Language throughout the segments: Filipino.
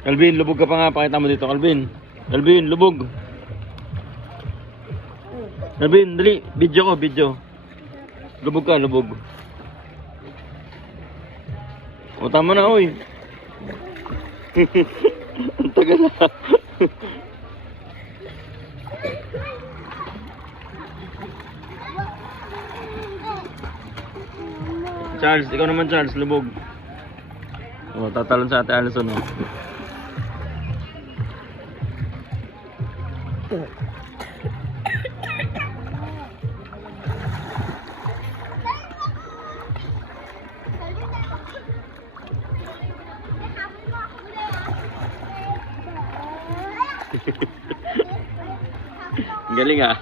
Calvin, lubog ka pa nga. Pakita mo dito, Calvin. Calvin, lubog. Calvin, dali. Video ko, video. Lubog ka, lubog. O, tama na, oy. Ang tagal na. Charles, ikaw naman Charles, lubog. O, tatalon sa ate Alison, o. Galing ah.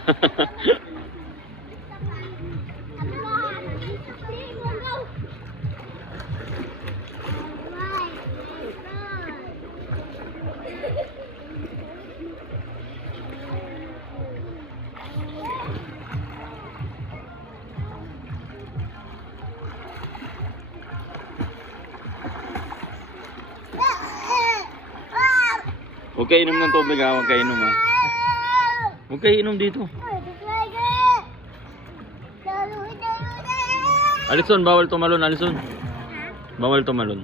Huwag kayo inom ng tubig ha, huwag kayo inom ha. Huwag kayo inom dito. Alison, bawal tumalon, Alison. Bawal tumalon.